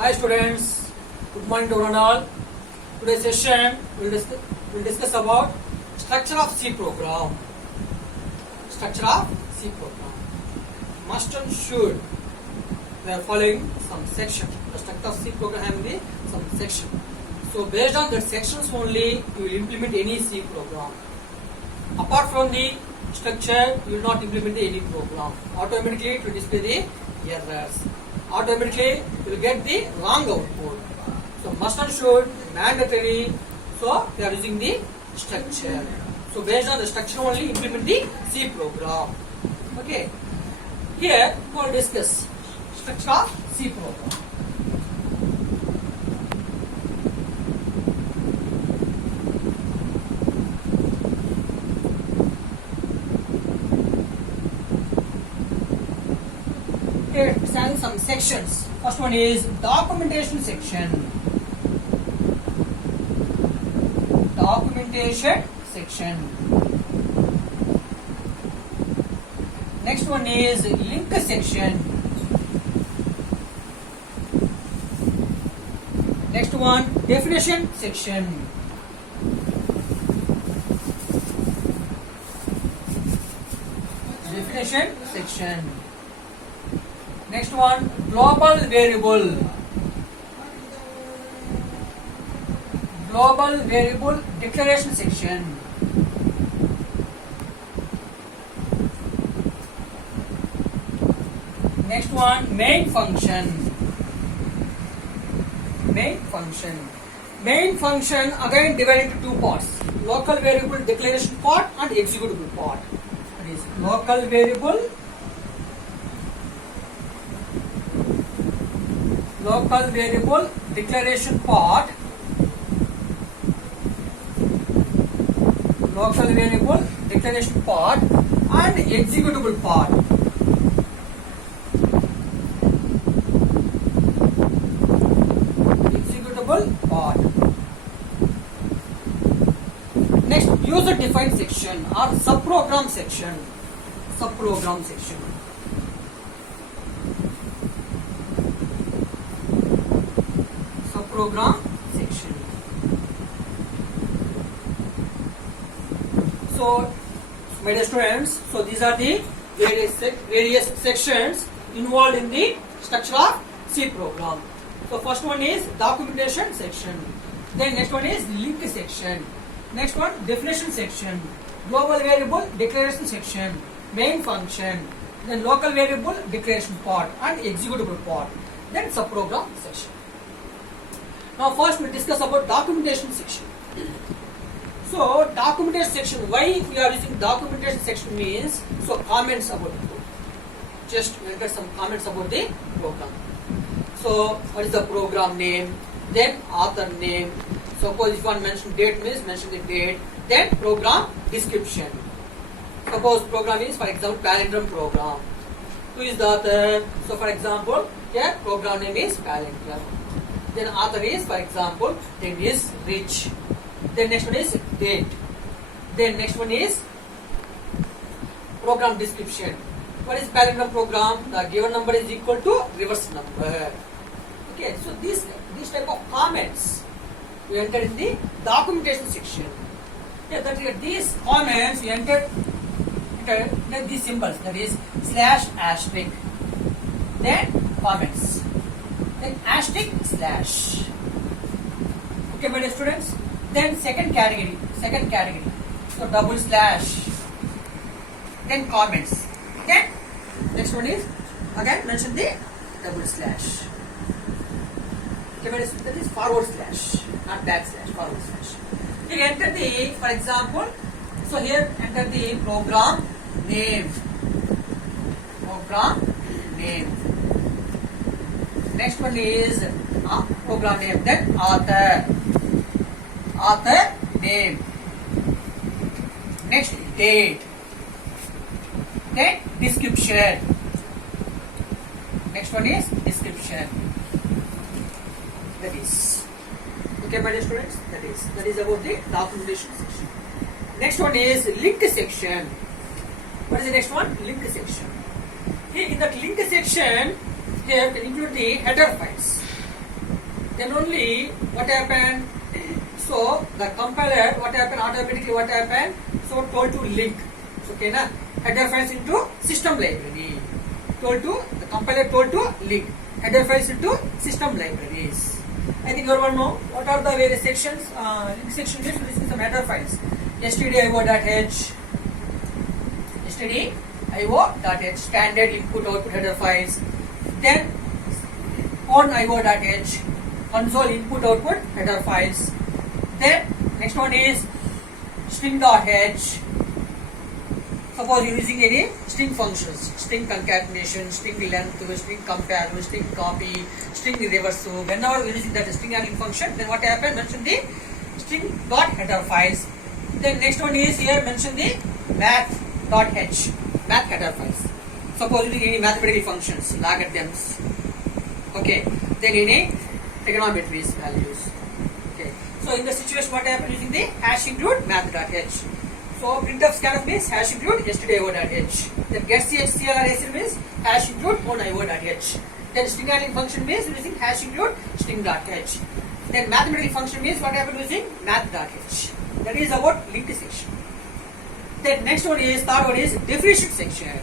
Hi students, good morning to one and all. Today's session will discuss about structure of C program. Structure of C program. Must and should. We are following some section. The structure of C program having the some section. So based on that sections only, you will implement any C program. Apart from the structure, you will not implement any program. Automatically it will display the errors. Automatically you will get the wrong output. So must and should, mandatory. So we are using the structure. So based on the structure only implement the C program. Okay. Here we will discuss structure of C program. Here it's having some sections. First one is documentation section. Documentation section. Next one is link section. Next one, definition section. Definition section. Next one, global variable. Global variable declaration section. Next one, main function. Main function. Main function again divided into two parts. Local variable declaration part and executable part. That is local variable. Local variable declaration part, local variable declaration part and executable part. Executable part. Next, user defined section or subprogram section. Subprogram section. Program section. So, my dear students, so these are the various sections involved in the structure of C program. So, first one is documentation section. Then next one is link section. Next one, definition section. Global variable declaration section. Main function. Then local variable declaration part and executable part. Then subprogram section. Now first we discuss about documentation section. So documentation section, why we are using documentation section means, so comments about the program. Just we will get some comments about the program. So what is the program name, then author name. Suppose if one mention date means mention the date, then program description. Suppose program is for example Palindrome program. Who is the author? So for example here program name is Palindrome. Then author is, for example, then is Rich. Then next one is date. Then next one is program description. What is Palindrome program? The given number is equal to reverse number. Okay, so this type of comments we enter in the documentation section. Yeah, that these comments we enter these symbols, that is slash asterisk. Then comments. Then asterisk slash. Okay, my dear students. Then second category. So double slash. Then comments. Then next one is again mention the double slash. Okay, my dear students, that is forward slash, not backslash. Forward slash. Here enter the, for example, so here enter the program name. Program name. Next one is program name, then author name. Next date, then description. Next one is description. That is okay, my dear students. That is about the documentation section. Next one is link section. What is the next one? Link section. Here in that link section, here can include the header files. then only what happened? So the compiler what happened automatically what happened? So told to link. Okay, na header files into system library. The compiler told to link header files into system libraries. I think everyone know what are the various sections. Link section is using some header files. stdio.h, stdio.h, standard input output header files. Then on.io.h, console input output header files. Then next one is string.h. Suppose you are using any string functions, string concatenation, string length, string compare, string copy, string reverse. So whenever we are using that string adding function, then what happens? Mention the string dot header files. Then next one is here mention the math.h, math header files. Suppose using any mathematical functions, logarithms. Okay. Then any trigonometries values. Okay. So in the situation, what happens using the hash include math.h. So printf scanf means hash include stdio.h. Then getCLR means hash include on.io.h. Then string adding function means using hash include string.h. Then mathematical function means what happens using math.h. That is about linked section. Then next one is third one is definition section.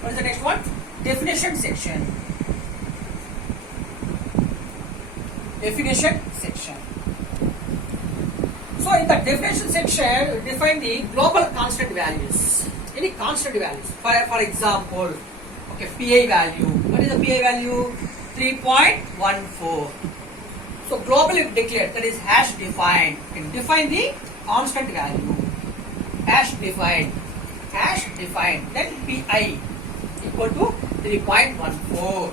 What is the next one? Definition section. Definition section. So in the definition section, define the global constant values. Any constant values. For example, okay, PI value. What is the PI value? 3.14. So globally declared, that is hash defined. And define the constant value. Hash defined. Then PI equal to 3.14.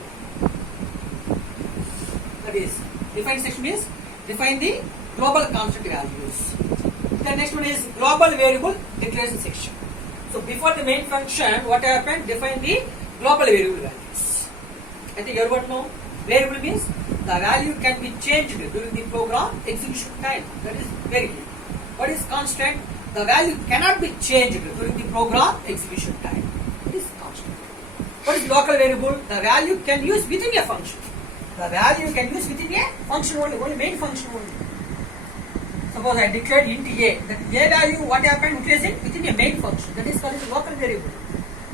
That is define section means define the global constant values. The next one is global variable declaration section. So before the main function, what happened? Define the global variable values. I think everyone know variable means the value can be changed during the program execution time. That is very clear. What is constant? The value cannot be changed during the program execution time. It is constant. What is local variable? The value can use within a function. The value can use within a function only main function only. Suppose I declared int a, that a value what happened within a main function, that is called a local variable.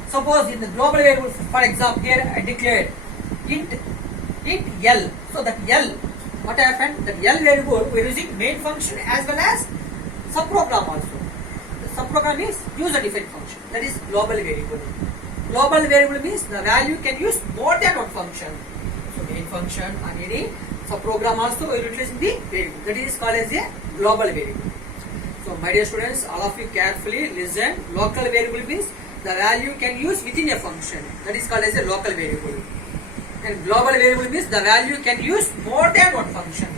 Suppose in the global variable, for example, here I declared int L, so that L, what happened? That L variable we are using main function as well as subprogram also. The subprogram is user defined function, that is global variable. Global variable means the value can use more than one function. So main function and any subprogram also we are utilizing the variable, that is called as a global variable. So my dear students, all of you carefully listen. Local variable means the value can use within a function, that is called as a local variable. And global variable means the value can use more than one function,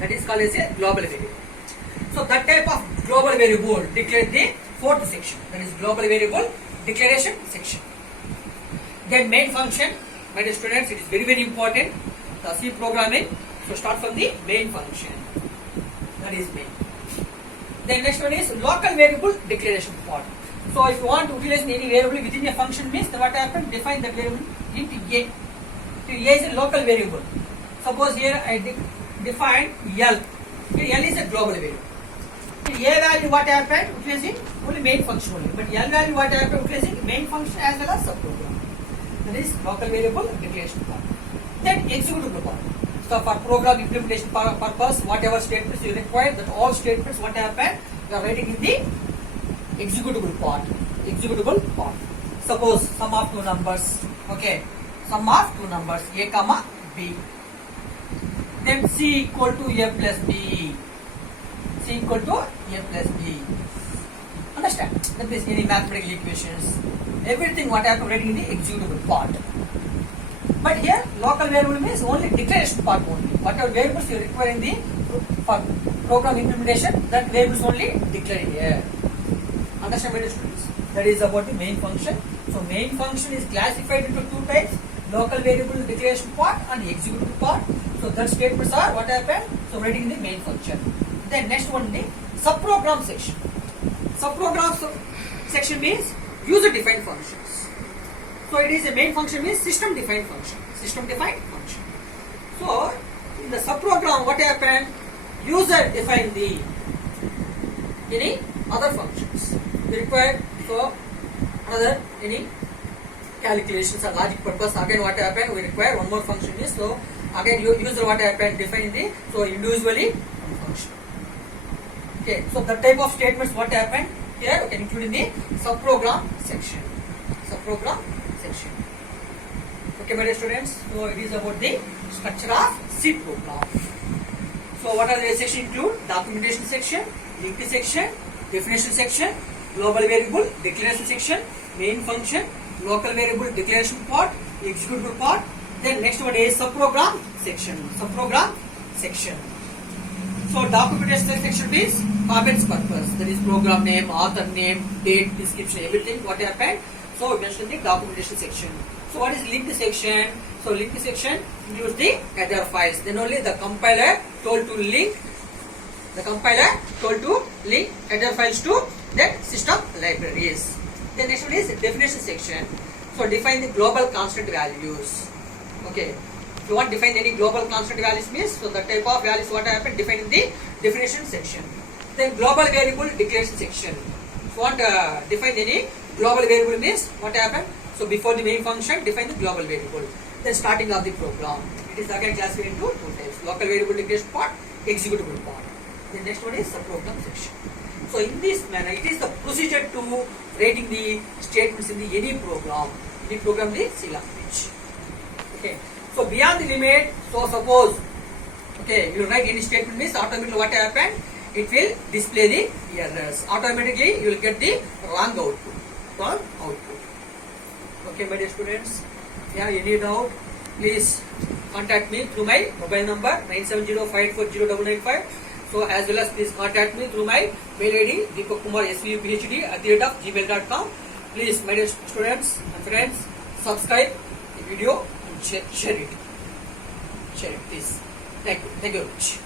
that is called as a global variable. So that type of global variable declared the fourth section, that is global variable declaration section. Then main function, my dear students, it is very important. The C programming, so start from the main function, that is main. Then next one is local variable declaration part. So if you want to utilize any variable within a function means what happens? Define that variable int a. So a is a local variable. Suppose here I define L. Here L is a global variable. A value what happened? Utilizing only main function only. But L value what happened? Utilizing main function as well as subprogram. That is local variable declaration part. Then executable part. So for program implementation purpose, whatever statements you require, that all statements what happen, you are writing in the executable part. Suppose sum of two numbers. Okay. Sum of two numbers a comma b. Then c equal to a plus b. Understand? That means any mathematical equations. Everything what happen writing in the executable part. But here local variable means only declaration part only. Whatever variables you require in the for program implementation, that variables only declared here. Understand, my dear students? That is about the main function. So main function is classified into two types: local variable declaration part and the executable part. So that statements are what happened. So writing in the main function. Then next one, the subprogram section. Subprogram section means user defined functions. So it is a main function means system defined function. So in the subprogram, what happened? User define the any other functions. We require for other any calculations or logic purpose. Again, what happened? We require one more function is so again user what happened define the so individually one function. Okay, so the type of statements what happened here we can include in the subprogram section. Subprogram section. Okay, my dear students. So it is about the structure of C program. So what are the section include? Documentation section, linked section, definition section, global variable, declaration section, main function, local variable, declaration part, executable part. Then next one is subprogram section. Subprogram section. So documentation section is comments purpose. That is program name, author name, date, description, everything. What happened? So we mentioned the documentation section. So what is linked section? So linked section includes the header files. Then only the compiler told to link. The compiler told to link header files to the system libraries. The next one is definition section. So define the global constant values. Okay. If you want to define any global constant values means so the type of values what happened define in the definition section. Then global variable declaration section. If you want to define any global variable means what happened? So before the main function define the global variable. Then starting of the program. It is again classified into two types. Local variable declaration part, executable part. The next one is subprogram section. So in this manner, it is the procedure to writing the statements in the any program. Any program the C language. Okay. So beyond the limit, so suppose, okay, you write any statement means automatically what happened? It will display the errors. Automatically you will get the wrong output. Wrong output. Okay, my dear students. If you have any doubt, please contact me through my mobile number 970-540-995. So as well as please contact me through my mail ID deepakkumar.svphd@gmail.com. Please, my dear students and friends, subscribe the video and share it. Share it, please. Thank you. Thank you very much.